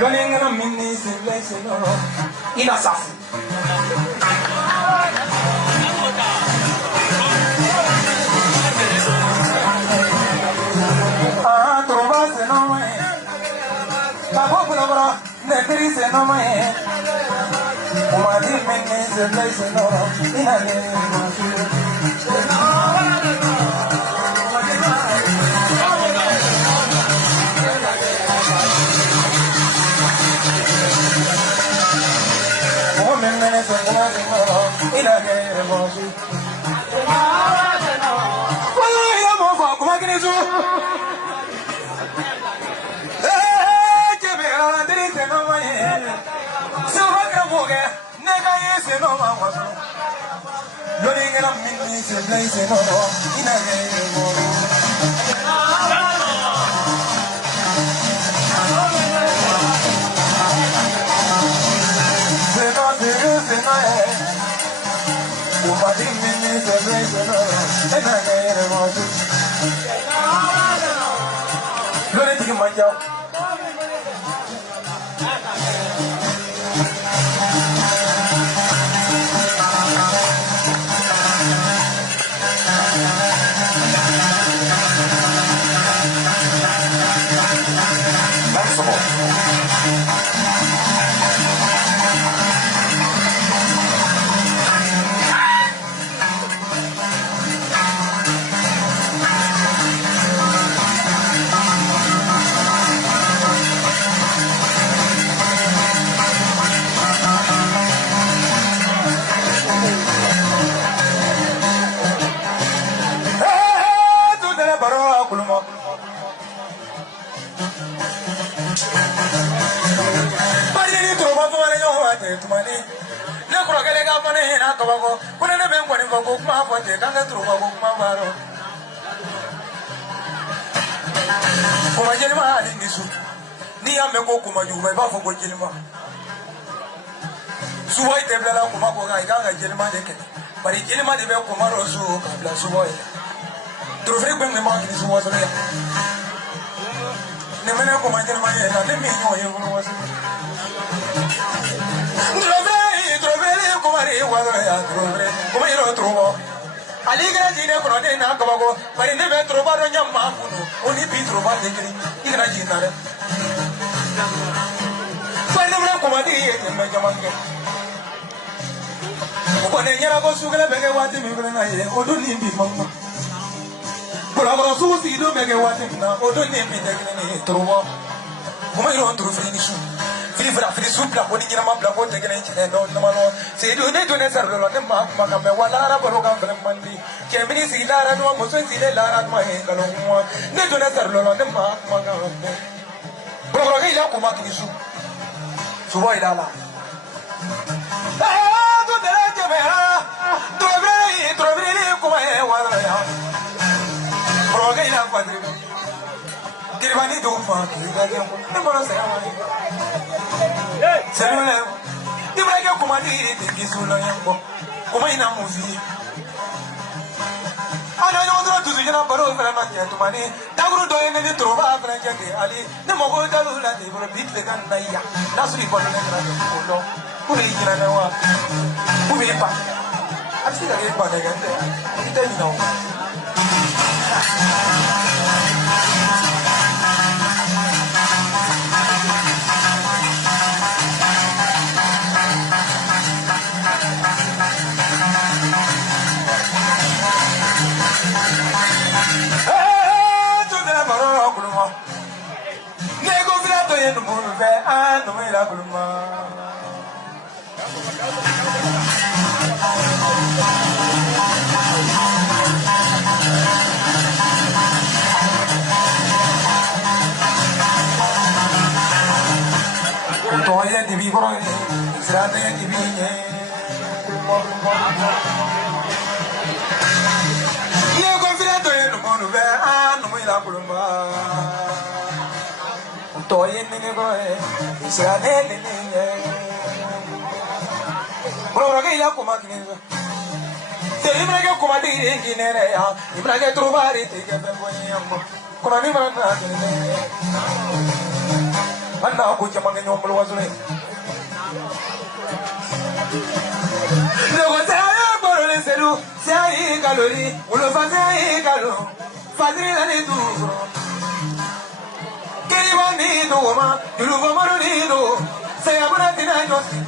Learning a ministry blessing in a saff. There is no man. My demon is a blessing in a woman is a blessing in a game. Looking at me, it's blazing in a Anda aku cuma nyombol wasule. Logo saya borole sedu, saya kalori, ulo fazai kalo, fazri lani tu. Kiri wani tu ma, dulu komaru ni tu, saya berarti na josi.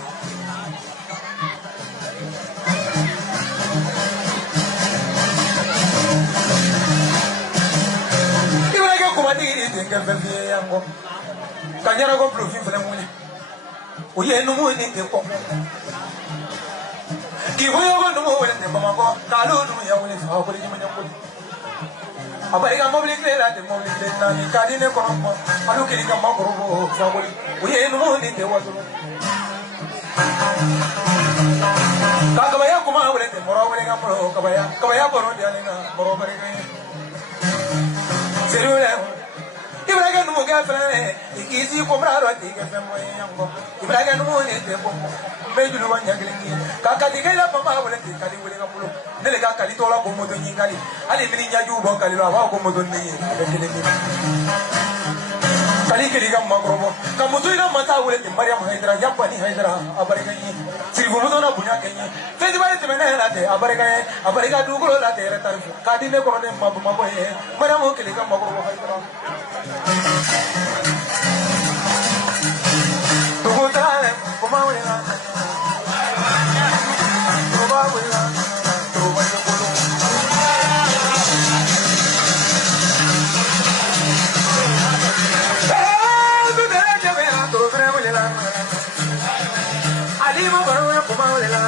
Ibaga kumati ni tinggal beli yang ko. Kanyara ko blue film muni. Uye numu ni te ko. Ibuyo ko numu ni te ko ko. Kalu numu ya woni fa ko ni manya ko. Abari ga mobile klela te mobile klela ni kadi ne ko ko. Alu kiri ga ma ko ro fa ko. Uye numu ni te wa so. Kakabaya kuma wole te moro wole ga moro kabaya boro dia ni na moro bare ga. Serule Ibraga no muga frane ikizi komra ro ti ke femo yango Ibraga no mo ne te ko mejulu wanya glengi kaka digela papa wala ti kali wala ngapulo nele ka kali tola ko modo nyingali ali mini nyaju bo kali lo ko modo ni bekele ni kali kali ga magrobo kamutu ina mata wala ti Maryam Haidara yapani Haidara abarega ni silbu modo na bunya kenyi fezi bale te mena na te abarega du ko la te re tarfu kadi ne ko ne mabu mabo he Maryam kali ga magrobo Haidara Tugutale, como abuela. Como abuela, como abuela. Tú te la llevas, tú te la abuela. Alima para como abuela,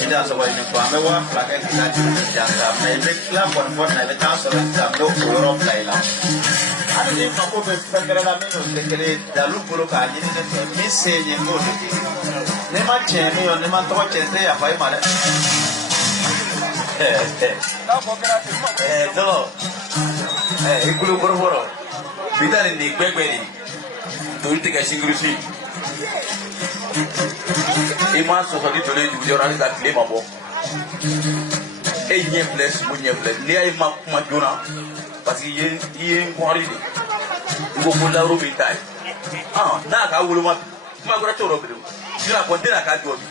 Ini asal ini kami wah pelakon kita juga jasa, mereka pun naik tahu sebab Europe Thailand. Ada ni mampu berpikir dalam ini, jadi dalam pulau kaji ni misi yang boleh. Ni macam ni, ni macam tu cerita apa yang mana? Tu, ikut berburu. Kita ni baik-baik ni, tu tiga singgurusi. Iman sosadi tole di orang kita claim abo. Nye bless, munye bless. Ni ay majuna, parce que yen kwari ni. Ngo kula ro bitai. Na ka wulu ma gura toro bidu. Sila ko dina ka jobi.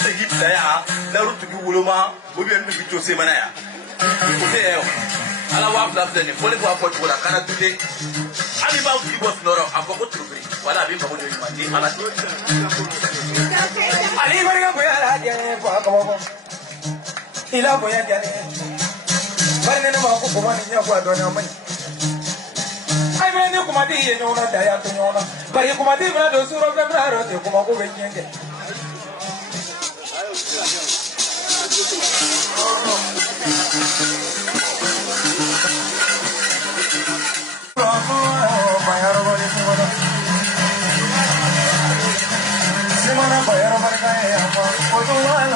Nte gipta ya, na ru tugi wulu ma, bo bi en bi to se mana ya. Ko te yo. Ala wa bla bla ni, fole ko afo ko la kana tude. Ali ba ki boss noro, afo ko trubri. Wala bi ko mo joyi ma ni ala. Ali bariga boya la dia ko ko. Ila boya dia ni. Bari ne ma ko ma ni nya ko adona mani. Ai be ni ko ma di ye nyona da ya to nyona. Bari ko ma di bra do suro bra bra ro te ko ma ko be nyenge. Semana bayar mereka yang mau jual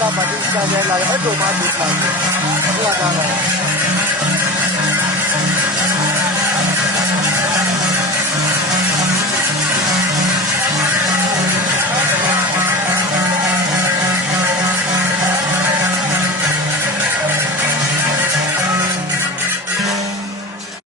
ka ba di ka ya la e do ma di ka ni ya ka la